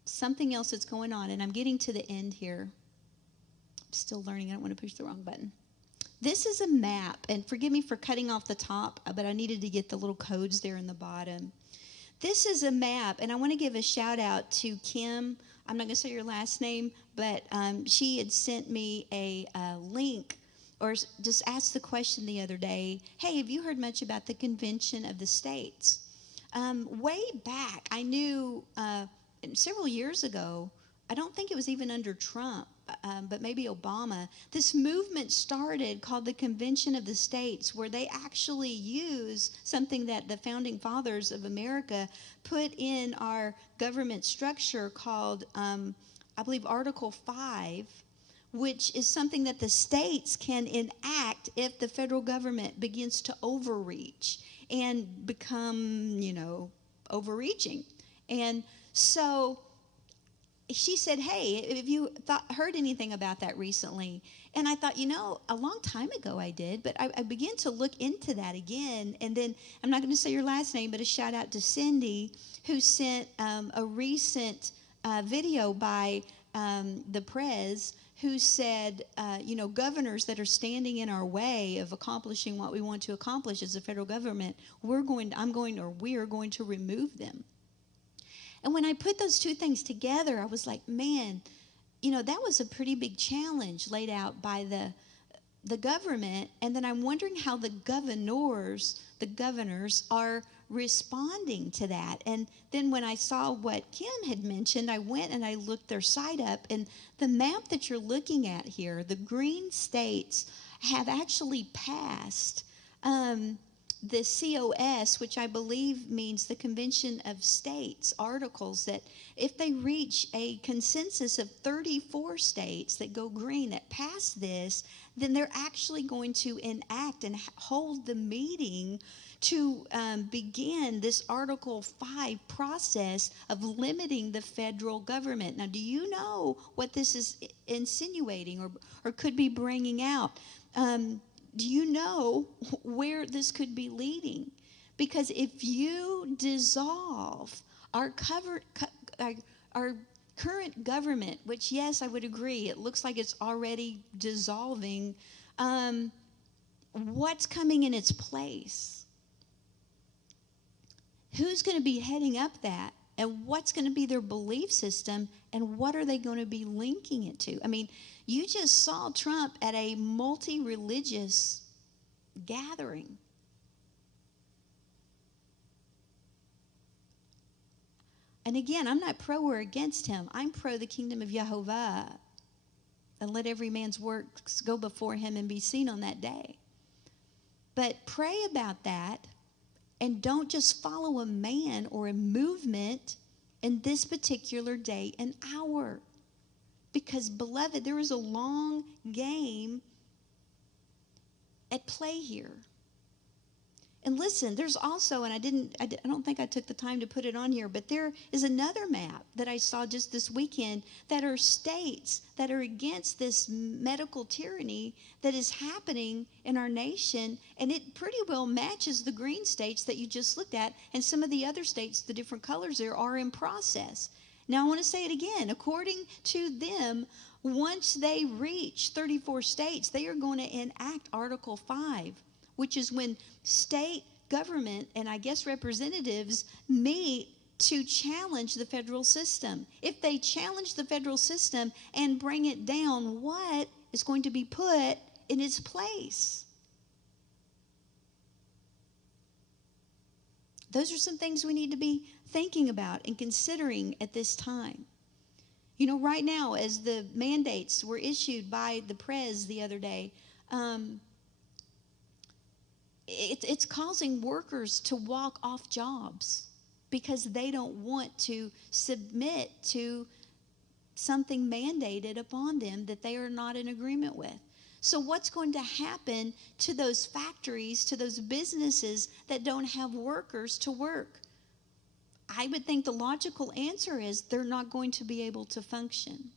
something else that's going on, and I'm getting to the end here. I'm still learning. I don't want to push the wrong button. This is a map, and forgive me for cutting off the top, but I needed to get the little codes there in the bottom. This is a map, and I want to give a shout out to Kim. I'm not going to say your last name, but she had sent me a link, or just asked the question the other day, hey, have you heard much about the Convention of the States? Way back, I knew several years ago, I don't think it was even under Trump, but maybe Obama, this movement started called the Convention of the States, where they actually use something that the founding fathers of America put in our government structure called, I believe, Article 5, which is something that the states can enact if the federal government begins to overreach and become, overreaching. And so she said, hey, have you heard anything about that recently? And I thought, a long time ago I did, but I began to look into that again. And then, I'm not going to say your last name, but a shout out to Cindy, who sent a recent video by the Prez, who said, governors that are standing in our way of accomplishing what we want to accomplish as a federal government, we are going to remove them. And when I put those two things together, I was like, man, that was a pretty big challenge laid out by the government. And then I'm wondering how the governors are responding to that. And then when I saw what Kim had mentioned, I went and I looked their site up. And the map that you're looking at here, the green states have actually passed the COS, which I believe means the Convention of States articles, that if they reach a consensus of 34 states that go green, that pass this, then they're actually going to enact and hold the meeting to begin this Article 5 process of limiting the federal government. Now, do you know what this is insinuating or could be bringing out? Do you know where this could be leading? Because if you dissolve our current government, which, yes, I would agree, it looks like it's already dissolving, what's coming in its place? Who's going to be heading up that? And what's going to be their belief system? And what are they going to be linking it to? I mean, you just saw Trump at a multi-religious gathering. And again, I'm not pro or against him. I'm pro the kingdom of Jehovah. And let every man's works go before him and be seen on that day. But pray about that. And don't just follow a man or a movement in this particular day and hour. Because, beloved, there is a long game at play here. And listen, there's also, and I don't think I took the time to put it on here, but there is another map that I saw just this weekend that are states that are against this medical tyranny that is happening in our nation, and it pretty well matches the green states that you just looked at, and some of the other states, the different colors there, are in process. Now, I want to say it again. According to them, once they reach 34 states, they are going to enact Article 5, which is when state government and I guess representatives meet to challenge the federal system. If they challenge the federal system and bring it down, what is going to be put in its place? Those are some things we need to be thinking about and considering at this time. You know, right now, as the mandates were issued by the Prez the other day, it's causing workers to walk off jobs because they don't want to submit to something mandated upon them that they are not in agreement with. So what's going to happen to those factories, to those businesses that don't have workers to work? I would think the logical answer is they're not going to be able to function.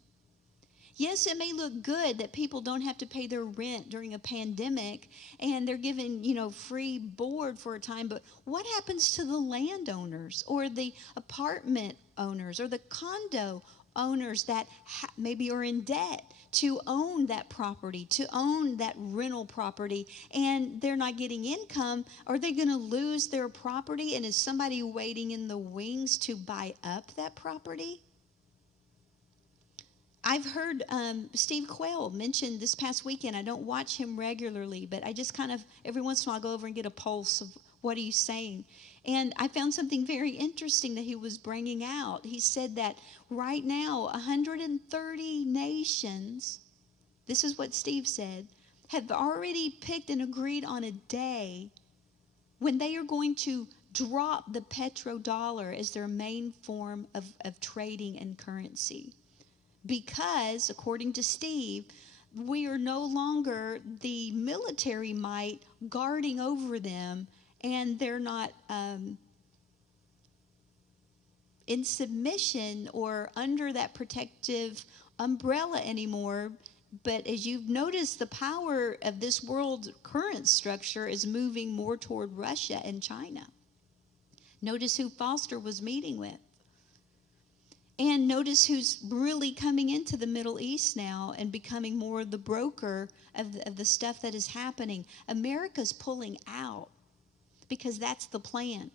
Yes, it may look good that people don't have to pay their rent during a pandemic and they're given, free board for a time, but what happens to the landowners or the apartment owners or the condo owners that maybe are in debt to own that property, to own that rental property, and they're not getting income? Are they going to lose their property, and is somebody waiting in the wings to buy up that property? I've heard Steve Quayle mention this past weekend. I don't watch him regularly, but I just kind of every once in a while go over and get a pulse of what he's saying. And I found something very interesting that he was bringing out. He said that right now, 130 nations, this is what Steve said, have already picked and agreed on a day when they are going to drop the petrodollar as their main form of trading and currency. Because, according to Steve, we are no longer the military might guarding over them, and they're not in submission or under that protective umbrella anymore. But as you've noticed, the power of this world current structure is moving more toward Russia and China. Notice who Foster was meeting with. And notice who's really coming into the Middle East now and becoming more the broker of the stuff that is happening. America's pulling out because that's the plan.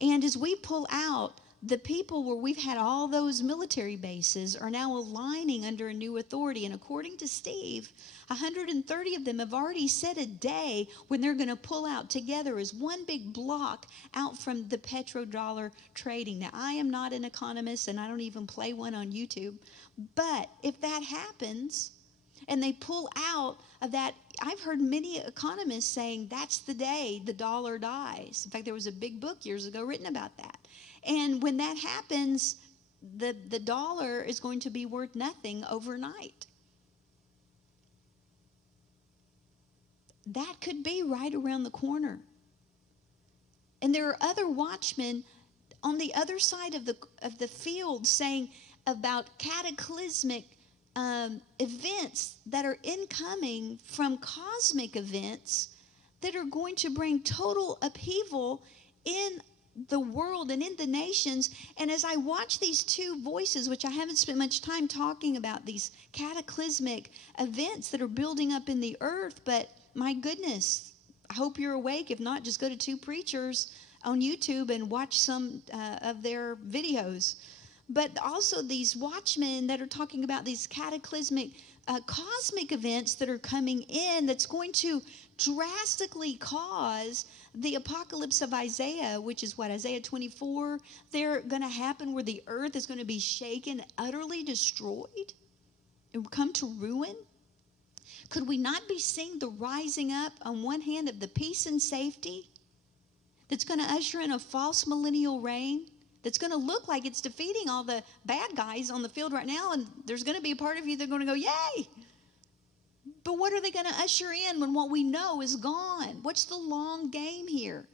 And as we pull out, the people where we've had all those military bases are now aligning under a new authority. And according to Steve, 130 of them have already set a day when they're going to pull out together as one big block out from the petrodollar trading. Now, I am not an economist, and I don't even play one on YouTube. But if that happens and they pull out of that, I've heard many economists saying that's the day the dollar dies. In fact, there was a big book years ago written about that. And when that happens, the dollar is going to be worth nothing overnight. That could be right around the corner. And there are other watchmen on the other side of the field saying about cataclysmic events that are incoming from cosmic events that are going to bring total upheaval in the world and in the nations. And as I watch these two voices, which I haven't spent much time talking about, these cataclysmic events that are building up in the earth, but my goodness, I hope you're awake. If not, just go to two preachers on YouTube and watch some of their videos. But also these watchmen that are talking about these cataclysmic cosmic events that are coming in that's going to drastically cause the apocalypse of Isaiah, which is what, Isaiah 24, they're going to happen where the earth is going to be shaken, utterly destroyed, and come to ruin. Could we not be seeing the rising up on one hand of the peace and safety that's going to usher in a false millennial reign, that's going to look like it's defeating all the bad guys on the field right now, and there's going to be a part of you that's going to go, yay! But what are they going to usher in when what we know is gone? What's the long game here?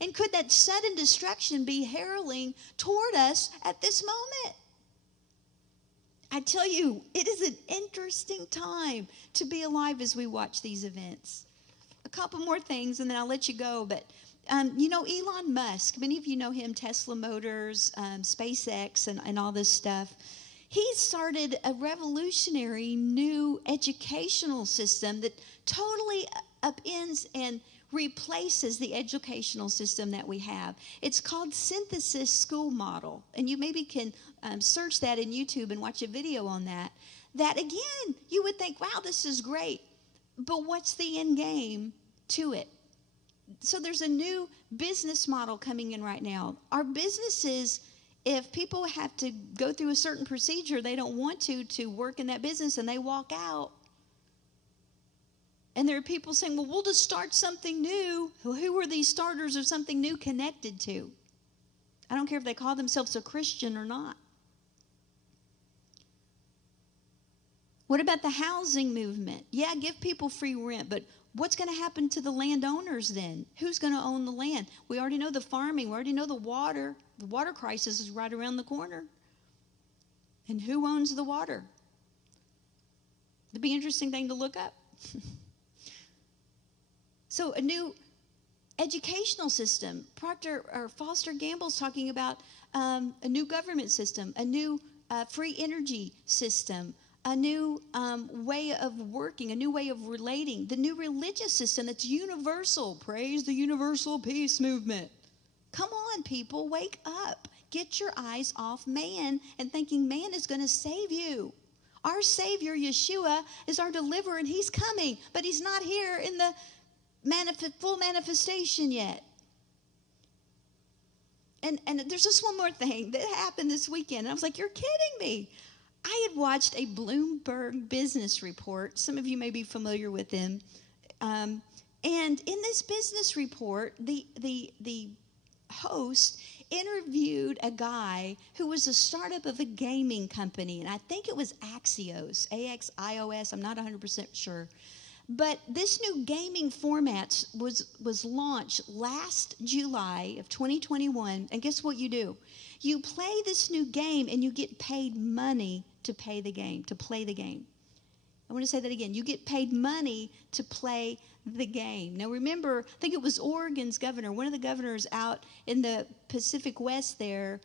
And could that sudden destruction be heralding toward us at this moment? I tell you, it is an interesting time to be alive as we watch these events. A couple more things, and then I'll let you go. But, Elon Musk, many of you know him, Tesla Motors, SpaceX, and all this stuff. He started a revolutionary new educational system that totally upends and replaces the educational system that we have. It's called synthesis school model. And you maybe can search that in YouTube and watch a video on that. That, again, you would think, wow, this is great. But what's the end game to it? So there's a new business model coming in right now. Our businesses, if people have to go through a certain procedure, they don't want to work in that business, and they walk out. And there are people saying, well, we'll just start something new. Well, who are these starters of something new connected to? I don't care if they call themselves a Christian or not. What about the housing movement? Yeah, give people free rent, but what's going to happen to the landowners then? Who's going to own the land? We already know the farming. We already know the water. The water crisis is right around the corner. And who owns the water? It'd be an interesting thing to look up. So a new educational system. Foster Gamble's talking about a new government system, a new free energy system, a new way of working, a new way of relating, the new religious system that's universal. Praise the universal peace movement. Come on, people, wake up. Get your eyes off man and thinking man is going to save you. Our Savior, Yeshua, is our deliverer, and he's coming, but he's not here in the full manifestation yet. And there's just one more thing that happened this weekend. I was like, you're kidding me. I had watched a Bloomberg business report. Some of you may be familiar with them. And in this business report, the host interviewed a guy who was a startup of a gaming company. And I think it was Axios, A-X-I-O-S. I'm not 100% sure. But this new gaming format was launched last July of 2021. And guess what you do? You play this new game and you get paid money to play the game. I want to say that again. You get paid money to play the game. Now remember, I think it was Oregon's governor, one of the governors out in the Pacific West there,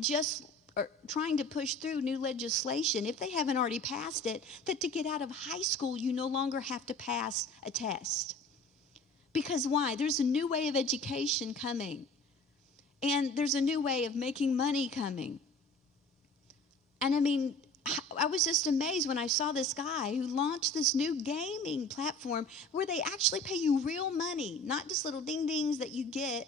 just trying to push through new legislation, if they haven't already passed it, that to get out of high school, you no longer have to pass a test. Because why? There's a new way of education coming. And there's a new way of making money coming. And I mean, I was just amazed when I saw this guy who launched this new gaming platform where they actually pay you real money, not just little ding-dings that you get,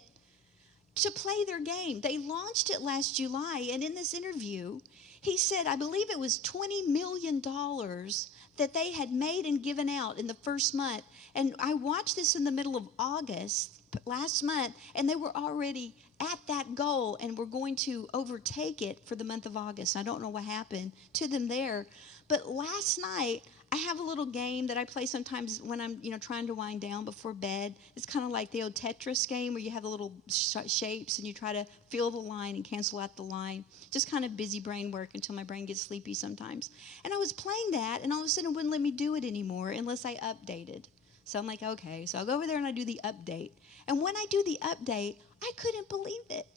to play their game. They launched it last July, and in this interview, he said, I believe it was $20 million that they had made and given out in the first month. And I watched this in the middle of August last month, and they were already at that goal and were going to overtake it for the month of August. I don't know what happened to them there. But last night, I have a little game that I play sometimes when I'm, trying to wind down before bed. It's kind of like the old Tetris game where you have the little shapes and you try to fill the line and cancel out the line. Just kind of busy brain work until my brain gets sleepy sometimes. And I was playing that, and all of a sudden it wouldn't let me do it anymore unless I updated. So I'm like, okay. So I'll go over there and I do the update. And when I do the update, I couldn't believe it.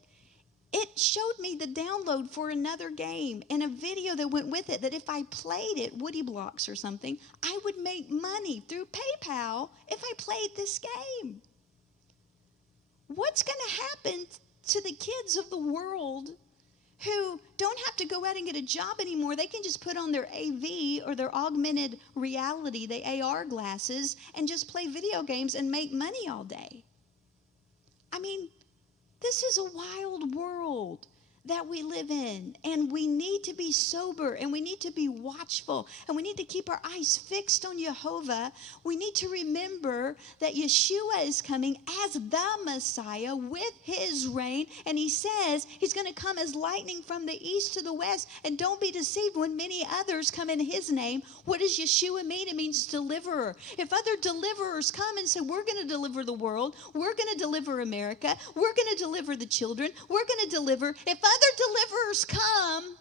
It showed me the download for another game and a video that went with it, that if I played it, Woody Blocks or something, I would make money through PayPal if I played this game. What's going to happen to the kids of the world who don't have to go out and get a job anymore? They can just put on their AV or their augmented reality, the AR glasses, and just play video games and make money all day. I mean, this is a wild world that we live in, and we need to be sober, and we need to be watchful, and we need to keep our eyes fixed on Jehovah. We need to remember that Yeshua is coming as the Messiah with his reign, and he says he's going to come as lightning from the east to the west. And don't be deceived when many others come in his name. What does Yeshua mean? It means deliverer. If other deliverers come and say, we're going to deliver the world, we're going to deliver America, we're going to deliver the children, we're going to deliver, if other deliverers come,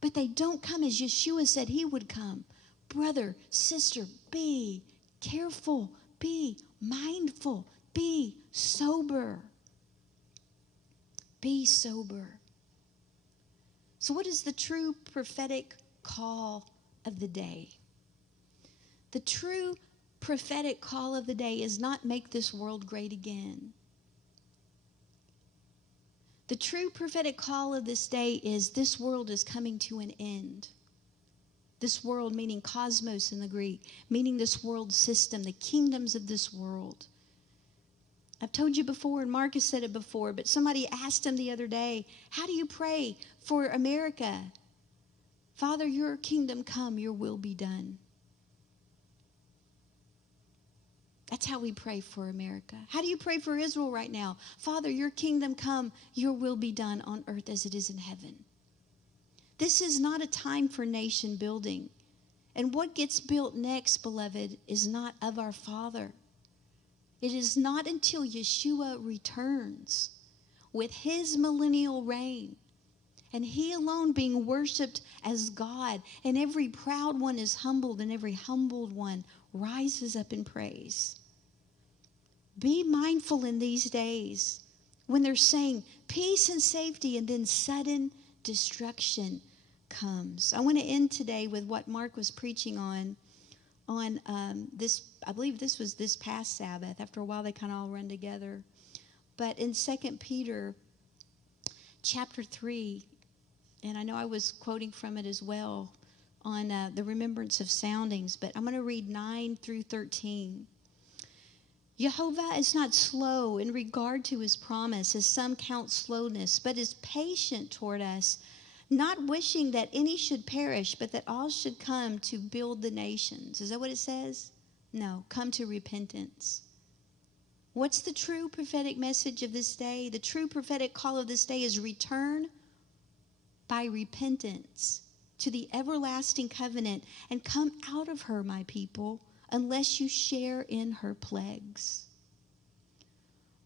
but they don't come as Yeshua said he would come, brother, sister, be careful, be mindful, be sober. Be sober. So what is the true prophetic call of the day? The true prophetic call of the day is not make this world great again. The true prophetic call of this day is this world is coming to an end. This world, meaning cosmos in the Greek, meaning this world system, the kingdoms of this world. I've told you before, and Marcus said it before, but somebody asked him the other day, how do you pray for America? Father, your kingdom come, your will be done. That's how we pray for America. How do you pray for Israel right now? Father, your kingdom come, your will be done on earth as it is in heaven. This is not a time for nation building. And what gets built next, beloved, is not of our Father. It is not until Yeshua returns with his millennial reign and he alone being worshiped as God, and every proud one is humbled and every humbled one rises up in praise. Be mindful in these days when they're saying peace and safety and then sudden destruction comes. I want to end today with what Mark was preaching on this. I believe this was this past Sabbath. After a while they kind of all run together. But in 2 Peter chapter 3, and I know I was quoting from it as well on the remembrance of soundings, but I'm going to read 9 through 13. Jehovah is not slow in regard to his promise, as some count slowness, but is patient toward us, not wishing that any should perish, but that all should come to build the nations. Is that what it says? No, come to repentance. What's the true prophetic message of this day? The true prophetic call of this day is return by repentance to the everlasting covenant and come out of her, my people, unless you share in her plagues.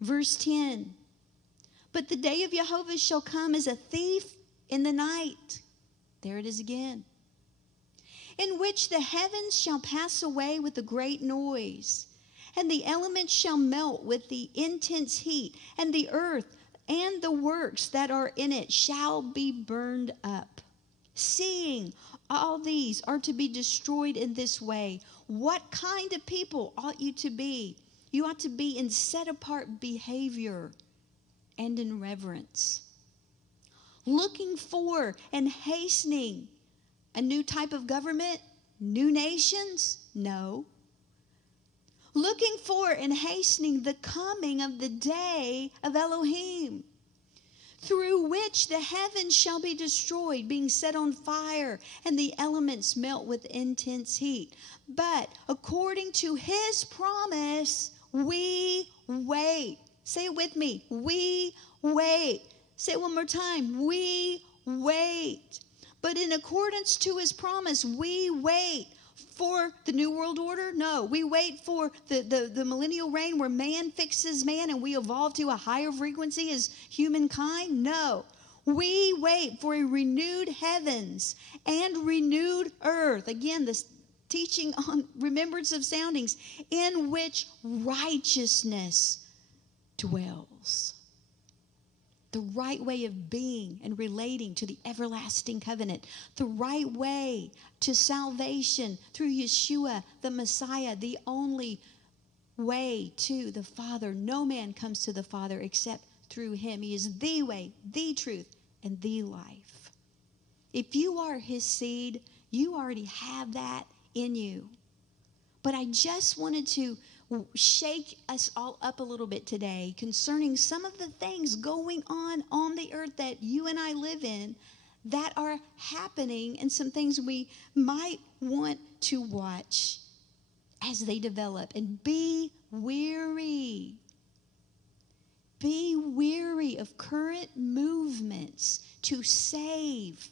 Verse 10, but the day of Jehovah shall come as a thief in the night. There it is again. In which the heavens shall pass away with a great noise, and the elements shall melt with the intense heat, and the earth and the works that are in it shall be burned up. Seeing all these are to be destroyed in this way, what kind of people ought you to be? You ought to be in set-apart behavior and in reverence. Looking for and hastening a new type of government? New nations? No. Looking for and hastening the coming of the day of Elohim, through which the heavens shall be destroyed, being set on fire, and the elements melt with intense heat. But according to his promise, we wait. Say it with me. We wait. Say it one more time. We wait. But in accordance to his promise, we wait for the New World Order? No. We wait for the millennial reign where man fixes man and we evolve to a higher frequency as humankind? No. We wait for a renewed heavens and renewed earth. Again, this teaching on remembrance of soundings, in which righteousness dwells. The right way of being and relating to the everlasting covenant. The right way to salvation through Yeshua, the Messiah, the only way to the Father. No man comes to the Father except through him. He is the way, the truth, and the life. If you are his seed, you already have that in you. But I just wanted to shake us all up a little bit today concerning some of the things going on the earth that you and I live in that are happening, and some things we might want to watch as they develop. And be weary. Be weary of current movements to save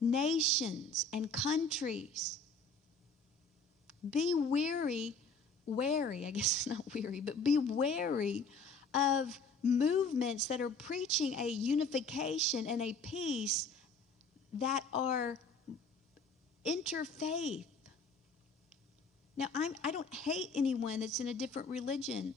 nations and countries. Be wary, I guess it's not weary, but be wary of movements that are preaching a unification and a peace that are interfaith. Now, I don't hate anyone that's in a different religion.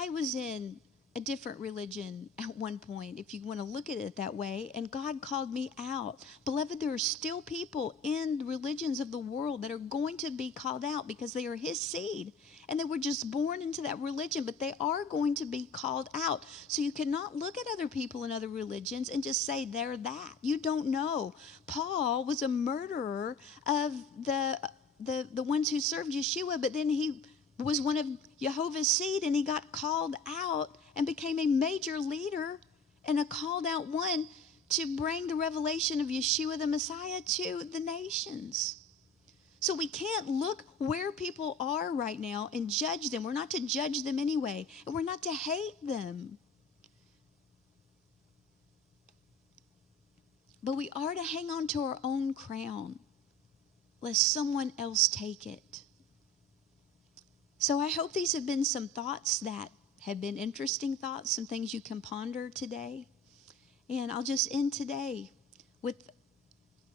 I was in a different religion at one point, if you want to look at it that way, and God called me out. Beloved, there are still people in the religions of the world that are going to be called out because they are his seed, and they were just born into that religion, but they are going to be called out. So you cannot look at other people in other religions and just say they're that. You don't know. Paul was a murderer of the ones who served Yeshua, but then he was one of Jehovah's seed, and he got called out and became a major leader and a called out one to bring the revelation of Yeshua the Messiah to the nations. So we can't look where people are right now and judge them. We're not to judge them anyway, and we're not to hate them. But we are to hang on to our own crown, lest someone else take it. So I hope these have been some thoughts that have been interesting thoughts, some things you can ponder today. And I'll just end today with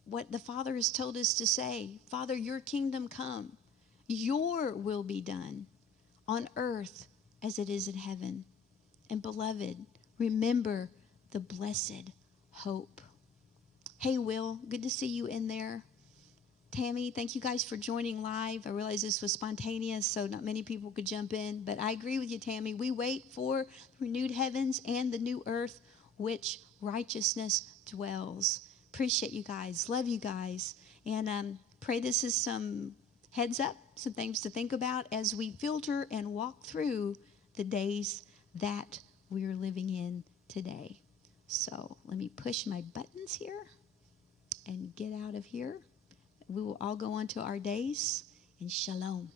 what the Father has told us to say. Father, your kingdom come. Your will be done on earth as it is in heaven. And beloved, remember the blessed hope. Hey, Will, good to see you in there. Tammy, thank you guys for joining live. I realize this was spontaneous, so not many people could jump in. But I agree with you, Tammy. We wait for renewed heavens and the new earth, which righteousness dwells. Appreciate you guys. Love you guys. And pray this is some heads up, some things to think about as we filter and walk through the days that we're living in today. So let me push my buttons here and get out of here. We will all go on to our days, and shalom.